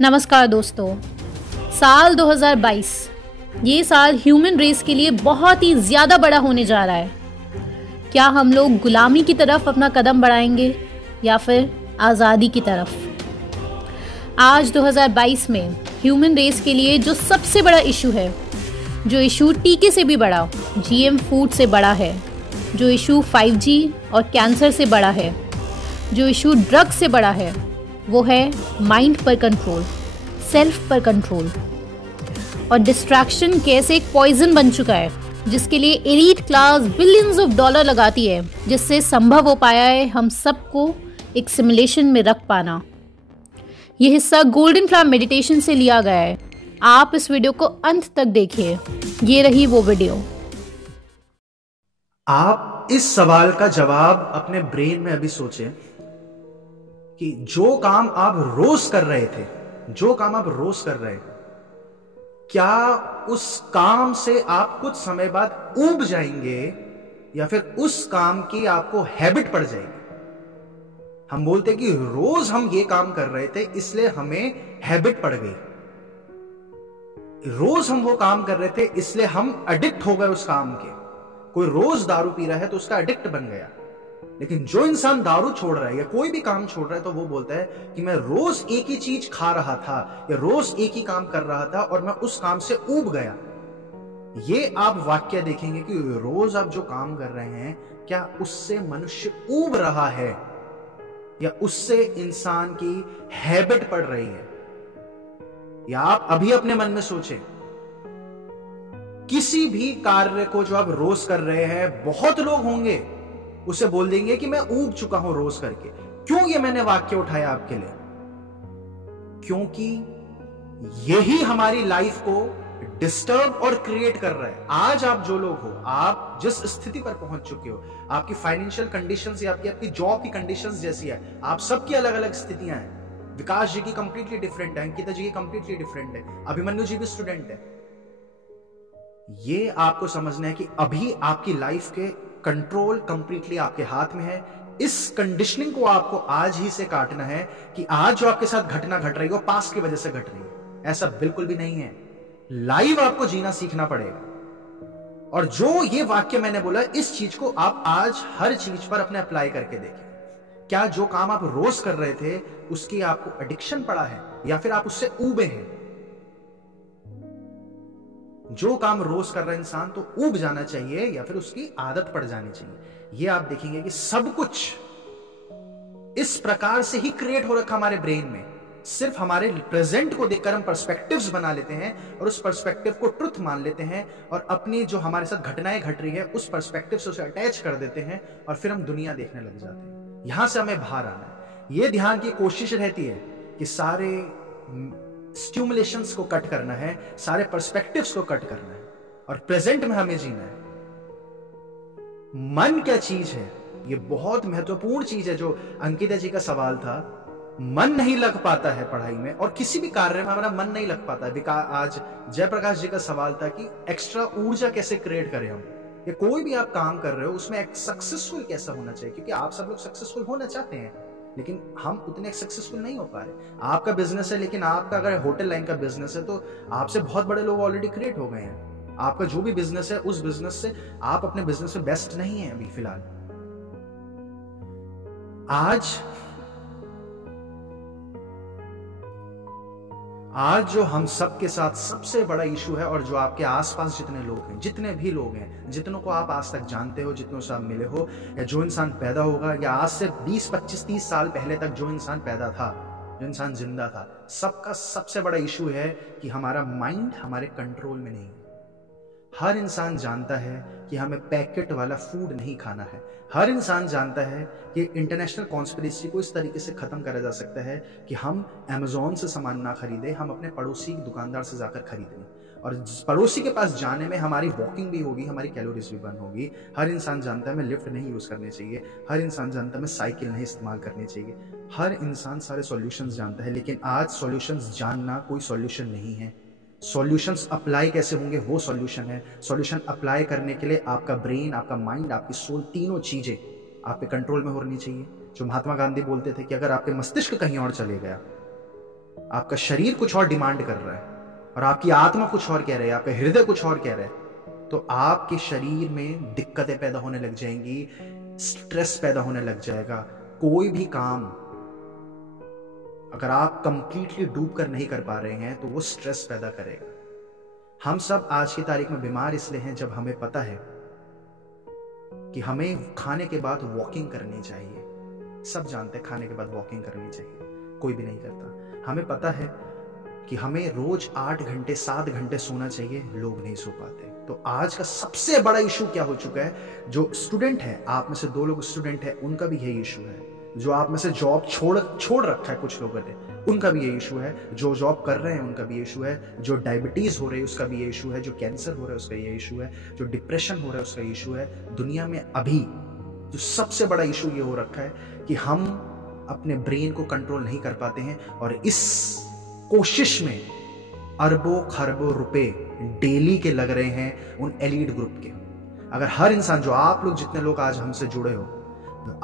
नमस्कार दोस्तों। साल 2022 ये साल ह्यूमन रेस के लिए बहुत ही ज़्यादा बड़ा होने जा रहा है। क्या हम लोग गुलामी की तरफ अपना कदम बढ़ाएंगे या फिर आज़ादी की तरफ? आज 2022 में ह्यूमन रेस के लिए जो सबसे बड़ा इशू है, जो इशू टीके से भी बड़ा, जीएम फूड से बड़ा है, जो इशू 5G और कैंसर से बड़ा है, जो इशू ड्रग से बड़ा है, वो है माइंड पर कंट्रोल, सेल्फ पर कंट्रोल। और डिस्ट्रैक्शन कैसे एक पॉइजन बन चुका है, जिसके लिए elite class billions of dollar लगाती है, जिससे संभव हो पाया है हम सबको एक सिमुलेशन में रख पाना। ये हिस्सा गोल्डन फ्लावर मेडिटेशन से लिया गया है। आप इस वीडियो को अंत तक देखिए। ये रही वो वीडियो। आप इस सवाल का जवाब अपने ब्रेन में अभी सोचें कि जो काम आप रोज कर रहे थे, क्या उस काम से आप कुछ समय बाद ऊब जाएंगे या फिर उस काम की आपको हैबिट पड़ जाएगी? हम बोलते कि रोज हम ये काम कर रहे थे इसलिए हमें हैबिट पड़ गई। रोज हम वो काम कर रहे थे इसलिए हम एडिक्ट हो गए उस काम के। कोई रोज दारू पी रहा है तो उसका एडिक्ट बन गया। लेकिन जो इंसान दारू छोड़ रहा है या कोई भी काम छोड़ रहा है तो वो बोलता है कि मैं रोज एक ही चीज खा रहा था या रोज एक ही काम कर रहा था और मैं उस काम से ऊब गया। ये आप वाक्य देखेंगे कि रोज आप जो काम कर रहे हैं, क्या उससे मनुष्य ऊब रहा है या उससे इंसान की हैबिट पड़ रही है? या आप अभी अपने मन में सोचें, किसी भी कार्य को जो आप रोज कर रहे हैं, बहुत लोग होंगे उसे बोल देंगे कि मैं ऊब चुका हूं रोज करके। क्यों ये मैंने वाक्य उठाया आपके लिए? क्योंकि यही हमारी लाइफ को डिस्टर्ब और क्रिएट कर रहा है। आज आप जो लोग हो, आप जिस स्थिति पर पहुंच चुके हो, आपकी फाइनेंशियल कंडीशंस या आपकी जॉब की कंडीशंस जैसी है, आप सबकी अलग अलग स्थितियां हैं। विकास जी की कंप्लीटली डिफरेंट है, अंकिता जी की कंप्लीटली डिफरेंट है, अभिमन्यु जी भी स्टूडेंट है। ये आपको समझना है कि अभी आपकी लाइफ के कंट्रोल कंप्लीटली आपके हाथ में है। इस कंडीशनिंग को आपको आज ही से काटना है कि आज जो आपके साथ घटना घट रही है वो पास्ट की वजह से घट रही है। ऐसा बिल्कुल भी नहीं है। लाइव आपको जीना सीखना पड़ेगा। और जो ये वाक्य मैंने बोला, इस चीज को आप आज हर चीज पर अपने अप्लाई करके देखें। क्या जो काम आप रोज कर रहे थे उसकी आपको एडिक्शन पड़ा है या फिर आप उससे ऊबे हैं? जो काम रोज कर रहा इंसान तो ऊब जाना चाहिए या फिर उसकी आदत पड़ जानी चाहिए। ये आप देखेंगे कि सब कुछ इस प्रकार से ही क्रिएट हो रखा हमारे ब्रेन में। सिर्फ हमारे प्रेजेंट को देखकर हम पर्सपेक्टिव्स बना लेते हैं और उस पर्सपेक्टिव को ट्रुथ मान लेते हैं और अपनी जो हमारे साथ घटनाएं घट रही है उस पर्सपेक्टिव से उसे अटैच कर देते हैं और फिर हम दुनिया देखने लग जाते हैं। यहां से हमें बाहर आना है। यह ध्यान की कोशिश रहती है कि सारे स्टिमुलेशंस को कट करना है, सारे पर्सपेक्टिव्स को कट करना है और प्रेजेंट में हमें जीना है। मन क्या चीज है? ये बहुत महत्वपूर्ण चीज है। जो अंकिता जी का सवाल था, मन नहीं लग पाता है पढ़ाई में और किसी भी कार्य में हमारा मन नहीं लग पाता है। आज जयप्रकाश जी का सवाल था कि एक्स्ट्रा ऊर्जा कैसे क्रिएट करें हम। या कोई भी आप काम कर रहे हो उसमें एक सक्सेसफुल कैसा होना चाहिए, क्योंकि आप सब लोग सक्सेसफुल होना चाहते हैं लेकिन हम उतने सक्सेसफुल नहीं हो पा रहे। आपका बिजनेस है, लेकिन आपका अगर होटल लाइन का बिजनेस है तो आपसे बहुत बड़े लोग ऑलरेडी क्रिएट हो गए हैं। आपका जो भी बिजनेस है उस बिजनेस से आप अपने बिजनेस में बेस्ट नहीं है अभी फिलहाल। आज जो हम सबके साथ सबसे बड़ा इशू है और जो आपके आसपास जितने लोग हैं, जितने भी लोग हैं, जितनों को आप आज तक जानते हो, जितनों से आप मिले हो, या जो इंसान पैदा होगा या आज से 20, 25, 30 साल पहले तक जो इंसान पैदा था, जो इंसान जिंदा था, सबका सबसे बड़ा इशू है कि हमारा माइंड हमारे कंट्रोल में नहीं है। हर इंसान जानता है कि हमें पैकेट वाला फूड नहीं खाना है। हर इंसान जानता है कि इंटरनेशनल कॉन्स्पिरेसी को इस तरीके से खत्म करा जा सकता है कि हम अमेज़न से सामान ना खरीदें, हम अपने पड़ोसी दुकानदार से जाकर खरीदें। और पड़ोसी के पास जाने में हमारी वॉकिंग भी होगी, हमारी कैलोरीज भी बर्न होगी। हर इंसान जानता है हमें लिफ्ट नहीं यूज करने चाहिए। हर इंसान जानता है हमें साइकिल नहीं इस्तेमाल करनी चाहिए। हर इंसान सारे सॉल्यूशंस जानता है, लेकिन आज सॉल्यूशंस जानना कोई सॉल्यूशन नहीं है। सॉल्यूशंस अप्लाई कैसे होंगे वो सॉल्यूशन है। सॉल्यूशन अप्लाई करने के लिए आपका ब्रेन, आपका माइंड, आपकी सोल, तीनों चीजें आपके कंट्रोल में होनी चाहिए। जो महात्मा गांधी बोलते थे कि अगर आपके मस्तिष्क कहीं और चले गया आपका शरीर कुछ और डिमांड कर रहा है और आपकी आत्मा कुछ और कह रही है, आपका हृदय कुछ और कह रहा है, तो आपके शरीर में दिक्कतें पैदा होने लग जाएंगी, स्ट्रेस पैदा होने लग जाएगा। कोई भी काम अगर आप कंप्लीटली डूब कर नहीं कर पा रहे हैं तो वो स्ट्रेस पैदा करेगा। हम सब आज की तारीख में बीमार इसलिए हैं जब हमें पता है कि हमें खाने के बाद वॉकिंग करनी चाहिए। सब जानते हैं खाने के बाद वॉकिंग करनी चाहिए, कोई भी नहीं करता। हमें पता है कि हमें रोज 8 घंटे 7 घंटे सोना चाहिए, लोग नहीं सो पाते। तो आज का सबसे बड़ा इशू क्या हो चुका है, जो स्टूडेंट है, आप में से 2 लोग स्टूडेंट है, उनका भी यही इशू है। जो आप में से जॉब छोड़ रखा है कुछ लोगों ने, उनका भी ये इशू है। जो जॉब कर रहे हैं उनका भी ये इशू है। जो डायबिटीज हो रही है उसका भी ये इशू है। जो कैंसर हो रहा है उसका ये इशू है। जो डिप्रेशन हो रहा है उसका इशू है। दुनिया में अभी जो सबसे बड़ा इशू ये हो रखा है कि हम अपने ब्रेन को कंट्रोल नहीं कर पाते हैं, और इस कोशिश में अरबों खरबों रुपए डेली के लग रहे हैं उन एलीट ग्रुप के। अगर हर इंसान, जो आप लोग जितने लोग आज हमसे जुड़े हो,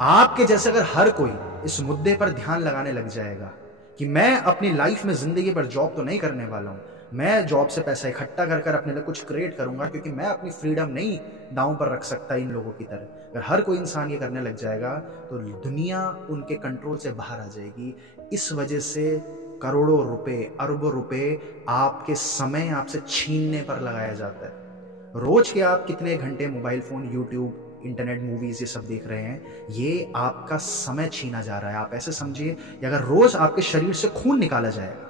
आपके जैसे अगर हर कोई इस मुद्दे पर ध्यान लगाने लग जाएगा कि मैं अपनी लाइफ में जिंदगी पर जॉब तो नहीं करने वाला हूं, मैं जॉब से पैसा इकट्ठा कर कर अपने लिए कुछ क्रिएट करूंगा, क्योंकि मैं अपनी फ्रीडम नहीं दांव पर रख सकता इन लोगों की तरह। अगर हर कोई इंसान ये करने लग जाएगा तो दुनिया उनके कंट्रोल से बाहर आ जाएगी। इस वजह से करोड़ों रुपए, अरबों रुपए आपके समय आपसे छीनने पर लगाया जाता है। रोज के आप कितने घंटे mobile phone, YouTube, internet, movies ये सब देख रहे हैं, ये आपका समय छीना जा रहा है। आप ऐसे समझिए कि अगर रोज आपके शरीर से खून निकाला जाएगा,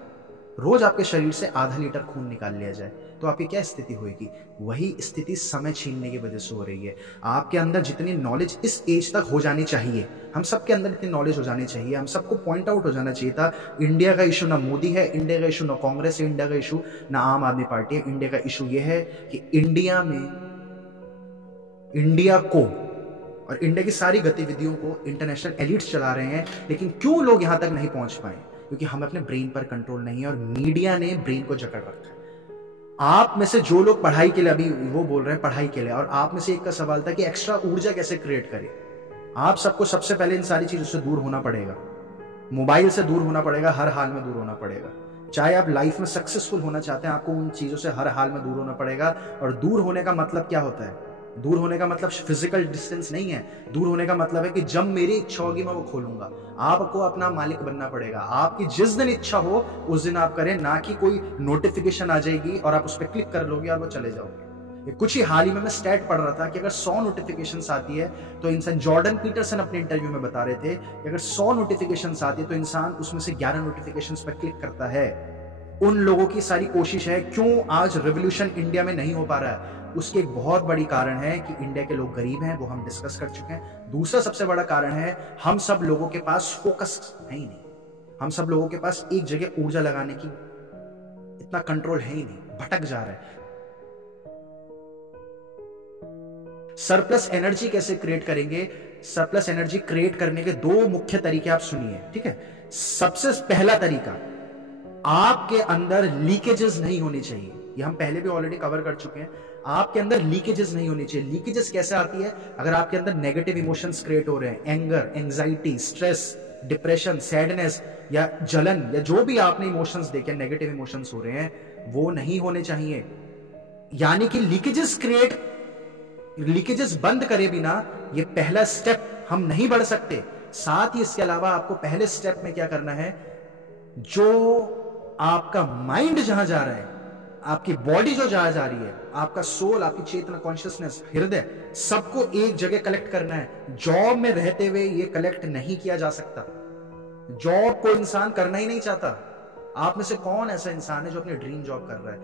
रोज आपके शरीर से आधा लीटर खून निकाल लिया जाए, तो आपकी क्या स्थिति होगी? वही स्थिति समय छीनने की वजह से हो रही है। आपके अंदर जितनी नॉलेज इस एज तक हो जानी चाहिए, हम सबके अंदर इतनी नॉलेज हो जानी चाहिए, हम सबको पॉइंट आउट हो जाना चाहिए था। इंडिया का इशू ना मोदी है, इंडिया का इशू ना कांग्रेस है, इंडिया का इशू ना आम आदमी पार्टी है। इंडिया का इशू यह है कि इंडिया में, इंडिया को और इंडिया की सारी गतिविधियों को इंटरनेशनल एलिट्स चला रहे हैं। लेकिन क्यों लोग यहां तक नहीं पहुंच पाए? क्योंकि हम अपने ब्रेन पर कंट्रोल नहीं है और मीडिया ने ब्रेन को जकड़ रखा है। आप में से जो लोग पढ़ाई के लिए, अभी वो बोल रहे हैं पढ़ाई के लिए, और आप में से एक का सवाल था कि एक्स्ट्रा ऊर्जा कैसे क्रिएट करें। आप सबको सबसे पहले इन सारी चीजों से दूर होना पड़ेगा। मोबाइल से दूर होना पड़ेगा, हर हाल में दूर होना पड़ेगा। चाहे आप लाइफ में सक्सेसफुल होना चाहते हैं, आपको उन चीजों से हर हाल में दूर होना पड़ेगा। और दूर होने का मतलब क्या होता है? दूर होने का मतलब फिजिकल डिस्टेंस नहीं है। दूर होने का मतलब है कि जब मेरी इच्छा होगी मैं वो खोलूंगा। आपको अपना मालिक बनना पड़ेगा। आपकी जिस दिन इच्छा हो उस दिन आप करें, ना कि कोई नोटिफिकेशन आ जाएगी और आप उस पर क्लिक कर लोगे और वो चले जाओगे। कुछ ही हाल ही में मैं स्टैट पढ़ रहा था कि अगर 100 नोटिफिकेशंस आती है तो इंसान, जॉर्डन पीटरसन अपने इंटरव्यू में बता रहे थे कि अगर 100 नोटिफिकेशंस आती है तो इंसान उसमें से 11 नोटिफिकेशंस पर क्लिक करता है। उन लोगों की सारी कोशिश है। क्यों आज रेवोल्यूशन इंडिया में नहीं हो पा रहा है? उसके एक बहुत बड़ी कारण है कि इंडिया के लोग गरीब हैं, वो हम डिस्कस कर चुके हैं। दूसरा सबसे बड़ा कारण है, हम सब लोगों के पास फोकस है ही नहीं। हम सब लोगों के पास एक जगह ऊर्जा लगाने की इतना कंट्रोल है ही नहीं, भटक जा रहा है। सरप्लस एनर्जी कैसे क्रिएट करेंगे? सरप्लस एनर्जी क्रिएट करने के 2 मुख्य तरीके आप सुनिए, ठीक है। सबसे पहला तरीका, आपके अंदर लीकेजेस नहीं होनी चाहिए। ये हम पहले भी ऑलरेडी कवर कर चुके हैं। आपके अंदर लीकेजेस नहीं होनी चाहिए। लीकेजेस कैसे आती है? अगर आपके अंदर नेगेटिव इमोशंस क्रिएट हो रहे हैं, anger, anxiety, stress, depression, sadness या जलन, या जो भी आपने इमोशंस देखे, नेगेटिव इमोशंस हो रहे हैं, वो नहीं होने चाहिए। यानी कि लीकेजेस बंद करे बिना ये पहला स्टेप हम नहीं बढ़ सकते। साथ ही इसके अलावा आपको पहले स्टेप में क्या करना है, जो आपका माइंड जहां जा रहा है, आपकी बॉडी जो जहां जा रही है, आपका सोल, आपकी चेतना, कॉन्शियसनेस, हृदय, सबको एक जगह कलेक्ट करना है। जॉब में रहते हुए ये कलेक्ट नहीं किया जा सकता। जॉब को इंसान करना ही नहीं चाहता। आप में से कौन ऐसा इंसान है जो अपनी ड्रीम जॉब कर रहा है?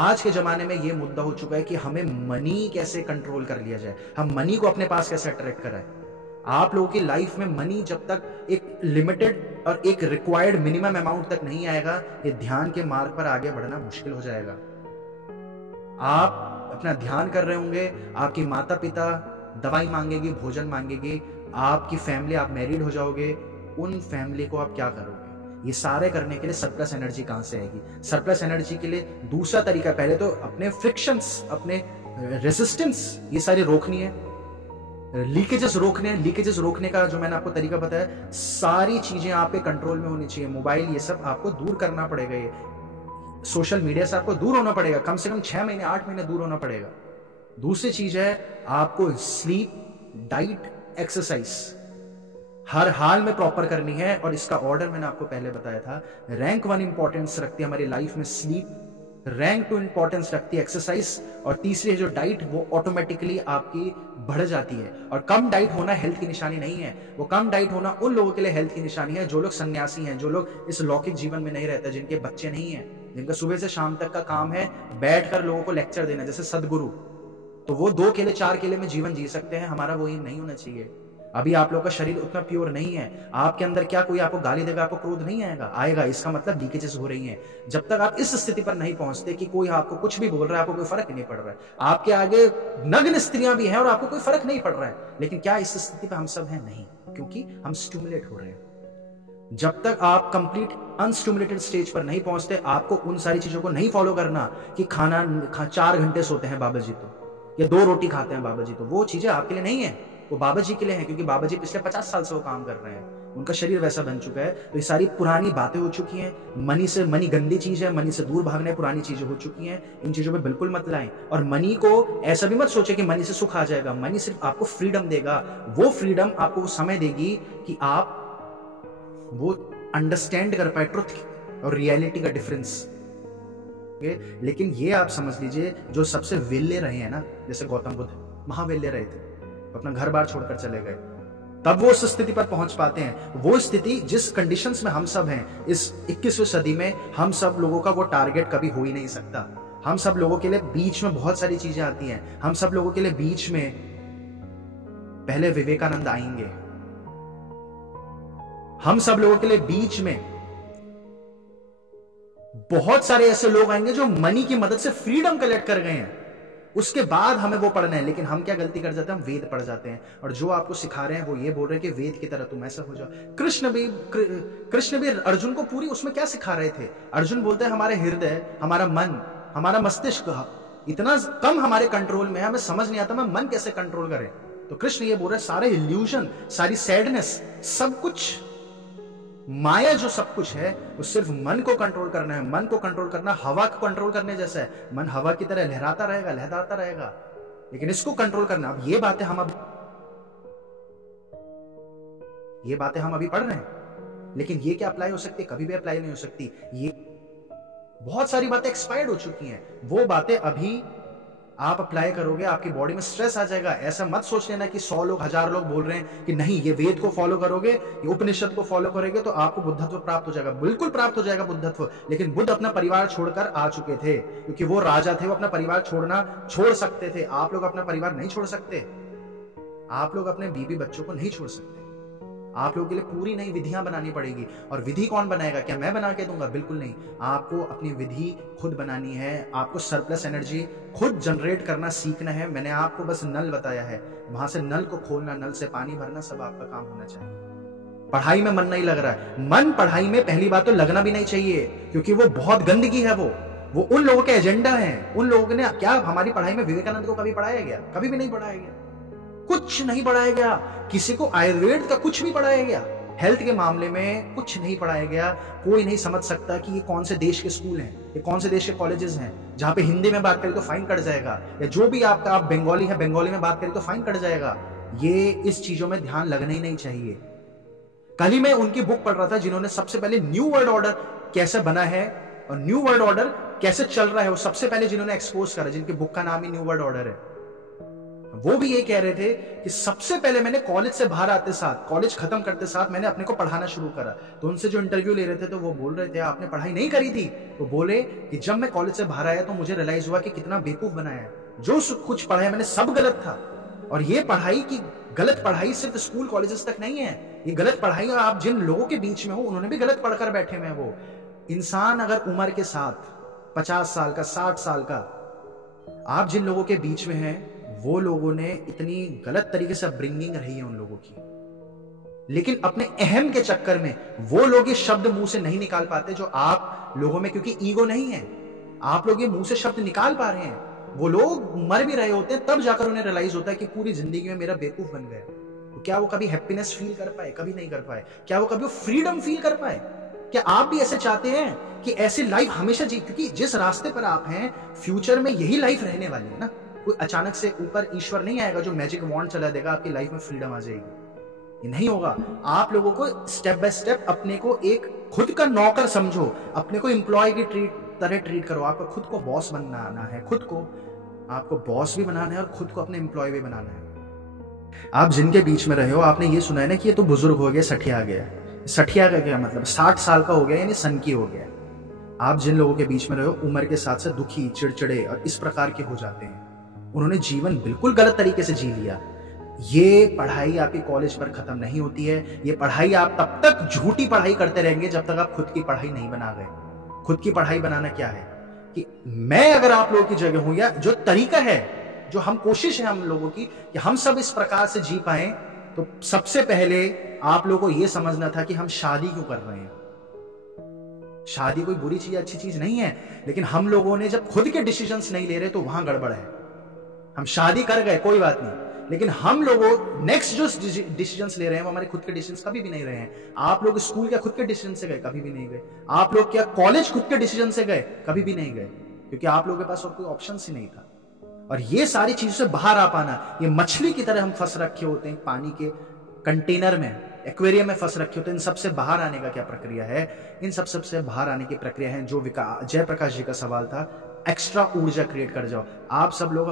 आज के जमाने में यह मुद्दा हो चुका है कि हमें मनी कैसे कंट्रोल कर लिया जाए, हम मनी को अपने पास कैसे अट्रैक्ट कराएं। आप लोगों की लाइफ में मनी जब तक एक लिमिटेड और एक रिक्वायर्ड मिनिमम अमाउंट तक नहीं आएगा, ये ध्यान के मार्ग पर आगे बढ़ना मुश्किल हो जाएगा। आप अपना ध्यान कर रहे होंगे, आपकी माता पिता दवाई मांगेगी, भोजन मांगेगी, आपकी फैमिली, आप मैरिड हो जाओगे, उन फैमिली को आप क्या करोगे? ये सारे करने के लिए सरप्लस एनर्जी कहां से आएगी? सरप्लस एनर्जी के लिए दूसरा तरीका, पहले तो अपने फ्रिक्शंस, अपने रेजिस्टेंस, ये सारी रोकनी है। लीकेजेस रोकने का जो मैंने आपको तरीका बताया, सारी चीजें आपके कंट्रोल में होनी चाहिए। मोबाइल ये सब आपको दूर करना पड़ेगा, ये सोशल मीडिया से आपको दूर होना पड़ेगा, कम से कम 6 महीने 8 महीने दूर होना पड़ेगा। दूसरी चीज है आपको स्लीप, डाइट, एक्सरसाइज हर हाल में प्रॉपर करनी है, और इसका ऑर्डर मैंने आपको पहले बताया था। रैंक 1 इंपॉर्टेंस रखती है हमारी लाइफ में स्लीप, रैंक 2 इंपॉर्टेंस रखती है एक्सरसाइज, और तीसरी है जो डाइट, वो ऑटोमेटिकली आपकी बढ़ जाती है। और कम डाइट होना हेल्थ की निशानी नहीं है, वो कम डाइट होना उन लोगों के लिए हेल्थ की निशानी है जो लोग सन्यासी हैं, जो लोग इस लौकिक जीवन में नहीं रहते, जिनके बच्चे नहीं हैं, जिनका सुबह से शाम तक का काम है बैठकर लोगों को लेक्चर देना, जैसे सदगुरु। तो वो 2 केले 4 केले में जीवन जी सकते हैं, हमारा वो एम नहीं होना चाहिए। अभी आप लोगों का शरीर उतना प्योर नहीं है, आपके अंदर क्या कोई आपको गाली देगा आपको क्रोध नहीं आएगा, इसका मतलब लीकेजेस हो रही हैं। जब तक आप इस स्थिति पर नहीं पहुंचते कि कोई आपको कुछ भी बोल रहा है, आपको कोई फर्क नहीं पड़ रहा है, आपके आगे नग्न स्त्रियां भी हैं और आपको कोई फर्क नहीं पड़ रहा है, लेकिन क्या इस स्थिति पर हम सब हैं? नहीं, क्योंकि हम स्टिमुलेट हो रहे हैं। जब तक आप कंप्लीट अनस्टिमुलेटेड स्टेज पर नहीं पहुंचते, आपको उन सारी चीजों को नहीं फॉलो करना कि 4 घंटे सोते हैं बाबा जी तो, या 2 रोटी खाते हैं बाबा जी तो, वो चीजें आपके लिए नहीं है, वो बाबा जी के लिए है, क्योंकि बाबा जी पिछले 50 साल से वो काम कर रहे हैं, उनका शरीर वैसा बन चुका है। तो ये सारी पुरानी बातें हो चुकी हैं। मनी गंदी चीज है, मनी से दूर भागने पुरानी चीजें हो चुकी हैं, इन चीजों पे बिल्कुल मत लाएं। और मनी को ऐसा भी मत सोचे कि मनी से सुख आ जाएगा, मनी सिर्फ आपको फ्रीडम देगा। वो फ्रीडम आपको समय देगी कि आप वो अंडरस्टैंड कर पाए ट्रुथ और रियलिटी का डिफरेंस। लेकिन ये आप समझ लीजिए, जो सबसे वेल्ले रहे हैं ना, जैसे गौतम बुद्ध महावेल्ले रहे थे, अपना घर बार छोड़कर चले गए, तब वो उस स्थिति पर पहुंच पाते हैं। वो स्थिति जिस कंडीशंस में हम सब हैं इस 21वीं सदी में, हम सब लोगों का वो टारगेट कभी हो ही नहीं सकता। हम सब लोगों के लिए बीच में बहुत सारी चीजें आती हैं। हम सब लोगों के लिए बीच में पहले विवेकानंद आएंगे, हम सब लोगों के लिए बीच में बहुत सारे ऐसे लोग आएंगे जो मनी की मदद से फ्रीडम कलेक्ट कर गए हैं, उसके बाद हमें वो पढ़ना है। लेकिन हम क्या गलती कर जाते हैं? हम वेद पढ़ जाते हैं, और जो आपको सिखा रहे हैं वो ये बोल रहे हैं कि वेद की तरह तुम ऐसा हो जाओ। कृष्ण भी अर्जुन को पूरी उसमें क्या सिखा रहे थे? अर्जुन बोलते हैं हमारे हृदय, हमारा मन, हमारा मस्तिष्क इतना कम हमारे कंट्रोल में है, हमें समझ नहीं आता मैं मन कैसे कंट्रोल करें। तो कृष्ण ये बोल रहे हैं सारे इल्यूजन, सारी सैडनेस, सब कुछ माया, जो सब कुछ है वो सिर्फ मन को कंट्रोल करना है। मन को कंट्रोल करना हवा को कंट्रोल करने जैसा है। मन हवा की तरह लहराता रहेगा, लेकिन इसको कंट्रोल करना। अब ये बातें हम अभी पढ़ रहे हैं, लेकिन ये क्या अप्लाई हो सकती है? कभी भी अप्लाई नहीं हो सकती। ये बहुत सारी बातें एक्सपायर्ड हो चुकी हैं, वो बातें अभी आप अप्लाई करोगे, आपकी बॉडी में स्ट्रेस आ जाएगा। ऐसा मत सोच लेना कि 100 लोग 1000 लोग बोल रहे हैं कि नहीं ये वेद को फॉलो करोगे, ये उपनिषद को फॉलो करोगे तो आपको बुद्धत्व प्राप्त हो जाएगा। बिल्कुल प्राप्त हो जाएगा बुद्धत्व, लेकिन बुद्ध अपना परिवार छोड़कर आ चुके थे, क्योंकि वो राजा थे, वो अपना परिवार छोड़ सकते थे। आप लोग अपना परिवार नहीं छोड़ सकते, आप लोग अपने बीवी बच्चों को नहीं छोड़ सकते। आप लोगों के लिए पूरी नई विधियां बनानी पड़ेगी। और विधि कौन बनाएगा? क्या मैं बना के दूंगा? बिल्कुल नहीं, आपको अपनी विधि खुद बनानी है। आपको सरप्लस एनर्जी खुद जनरेट करना सीखना है। मैंने आपको बस नल बताया है, वहां से नल को खोलना, नल से पानी भरना, सब आपका काम होना चाहिए। पढ़ाई में मन नहीं लग रहा है, मन पढ़ाई में पहली बात तो लगना भी नहीं चाहिए, क्योंकि वो बहुत गंदगी है। वो उन लोगों के एजेंडा है। उन लोगों ने क्या हमारी पढ़ाई में विवेकानंद को कभी पढ़ाया गया? कभी भी नहीं पढ़ाया गया, कुछ नहीं पढ़ाया गया। किसी को आयुर्वेद का कुछ भी पढ़ाया गया? हेल्थ के मामले में कुछ नहीं पढ़ाया गया। कोई नहीं समझ सकता कि ये कौन से देश के स्कूल हैं, ये कौन से देश के कॉलेजेस हैं। जहां पे हिंदी में बात करें तो फाइन कट जाएगा, या जो भी आप बंगाली है, बंगाली में बात करें तो फाइन कट जाएगा। ये इस चीजों में ध्यान लगना ही नहीं चाहिए। कल ही मैं उनकी बुक पढ़ रहा था जिन्होंने सबसे पहले न्यू वर्ल्ड ऑर्डर कैसे बना है और न्यू वर्ल्ड ऑर्डर कैसे चल रहा है, वो सबसे पहले जिन्होंने एक्सपोज करा, जिनकी बुक का नाम ही न्यू वर्ल्ड ऑर्डर है, वो भी ये कह रहे थे कि सबसे पहले मैंने कॉलेज से बाहर आते साथ, कॉलेज खत्म करते साथ मैंने अपने को पढ़ाना शुरू करा। तो उनसे जो इंटरव्यू ले रहे थे तो वो बोल रहे थे आपने पढ़ाई नहीं करी थी? वो बोले कि जब मैं कॉलेज से बाहर आया तो मुझे रियलाइज हुआ कि कितना बेवकूफ बनाया है, जो कुछ पढ़ाया मैंने सब गलत था। और ये पढ़ाई की गलत पढ़ाई सिर्फ स्कूल कॉलेजेस तक नहीं है, ये गलत पढ़ाई आप जिन लोगों के बीच में हो उन्होंने भी गलत पढ़कर बैठे हुए हैं। वो इंसान अगर उम्र के साथ 50 साल का, 60 साल का, आप जिन लोगों के बीच में हैं वो लोगों ने इतनी गलत तरीके से अपब्रिंगिंग रही है उन लोगों की, लेकिन अपने अहम के चक्कर में वो लोग ये शब्द मुंह से नहीं निकाल पाते जो आप लोगों में, क्योंकि ईगो नहीं है, आप लोग ये मुंह से शब्द निकाल पा रहे हैं। वो लोग मर भी रहे होते हैं, तब जाकर उन्हें रियलाइज होता है कि पूरी जिंदगी में मेरा बेवकूफ बन गया। तो क्या वो कभी हैप्पीनेस फील कर पाए? कभी नहीं कर पाए। क्या वो कभी फ्रीडम फील कर पाए? क्या आप भी ऐसे चाहते हैं कि ऐसी लाइफ हमेशा जी? क्योंकि जिस रास्ते पर आप हैं, फ्यूचर में यही लाइफ रहने वाली है ना। कोई अचानक से ऊपर ईश्वर नहीं आएगा जो मैजिक वॉन्ड चला देगा, आपकी लाइफ में फ्रीडम आ जाएगी। ये नहीं होगा। आप लोगों को स्टेप बाय स्टेप अपने को एक खुद का नौकर समझो, अपने को एम्प्लॉय की तरह ट्रीट करो। आपको खुद को बॉस बनाना है, खुद को आपको बॉस भी बनाना है और खुद को अपने एम्प्लॉय भी बनाना है। आप जिनके बीच में रहे हो, आपने ये सुना है ना कि ये तो बुजुर्ग हो गया, सठिया गया। सठिया का क्या मतलब? 60 साल का हो गया, यानी सनकी हो गया। आप जिन लोगों के बीच में रहे हो, उम्र के साथ साथ दुखी, चिड़चिड़े और इस प्रकार के हो जाते हैं। उन्होंने जीवन बिल्कुल गलत तरीके से जी लिया। ये पढ़ाई आपकी कॉलेज पर खत्म नहीं होती है। ये पढ़ाई आप तब तक झूठी पढ़ाई करते रहेंगे जब तक आप खुद की पढ़ाई नहीं बना गए। खुद की पढ़ाई बनाना क्या है कि मैं अगर आप लोगों की जगह हूं, या जो तरीका है, जो हम कोशिश है हम लोगों की कि हम सब इस प्रकार से जी पाए, तो सबसे पहले आप लोगों को यह समझना था कि हम शादी क्यों कर रहे हैं। शादी कोई बुरी चीज, अच्छी चीज नहीं है, लेकिन हम लोगों ने जब खुद के डिसीजंस नहीं ले रहे तो वहां गड़बड़ है। हम शादी कर गए, कोई बात नहीं, लेकिन हम लोगों नेक्स्ट जो डिसीजंस ले रहे हैं वो हमारे खुद के डिसीजंस कभी भी नहीं रहे हैं। आप लोग स्कूल क्या खुद के डिसीजन से गए? कभी भी नहीं गए। आप लोग क्या कॉलेज खुद के डिसीजन से गए? कभी भी नहीं गए, क्योंकि आप लोगों के पास और कोई ऑप्शन ही नहीं था। और ये सारी चीजों से बाहर आ पाना, ये मछली की तरह हम फंस रखे होते हैं पानी के कंटेनर में, एक्वेरियम में फंस रखे होते हैं। इन सबसे बाहर आने का क्या प्रक्रिया है? इन सबसे बाहर आने की प्रक्रिया है जो जयप्रकाश जी का सवाल था, एक्स्ट्रा ऊर्जा क्रिएट कर जाओ। आप सब लोग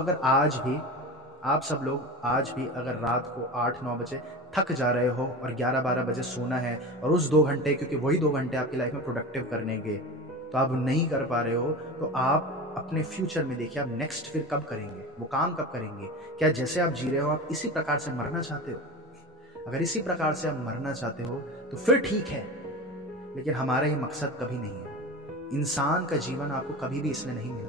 आज भी अगर रात को 8-9 बजे थक जा रहे हो और 11-12 बजे सोना है, और उस 2 घंटे, क्योंकि वही 2 घंटे आपकी लाइफ में प्रोडक्टिव करने के, तो आप नहीं कर पा रहे हो, तो आप अपने फ्यूचर में देखिए आप नेक्स्ट फिर कब करेंगे, वो काम कब करेंगे। क्या जैसे आप जी रहे हो आप इसी प्रकार से मरना चाहते हो? अगर इसी प्रकार से आप मरना चाहते हो तो फिर ठीक है, लेकिन हमारा ये मकसद कभी नहीं है। इंसान का जीवन आपको कभी भी इसलिए नहीं मिला।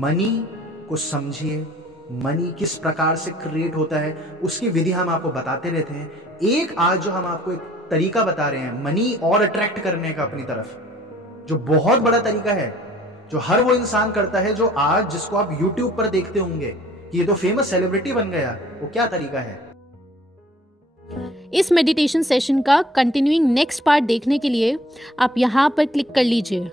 मनी को समझिए, मनी किस प्रकार से क्रिएट होता है उसकी विधि हम आपको बताते रहते हैं। एक आज जो हम आपको एक तरीका बता रहे हैं मनी और अट्रैक्ट करने का अपनी तरफ, जो बहुत बड़ा तरीका है, जो हर वो इंसान करता है जो आज जिसको आप YouTube पर देखते होंगे कि ये तो फेमस सेलिब्रिटी बन गया, वो क्या तरीका है। इस मेडिटेशन सेशन का कंटिन्यूइंग नेक्स्ट पार्ट देखने के लिए आप यहाँ पर क्लिक कर लीजिए।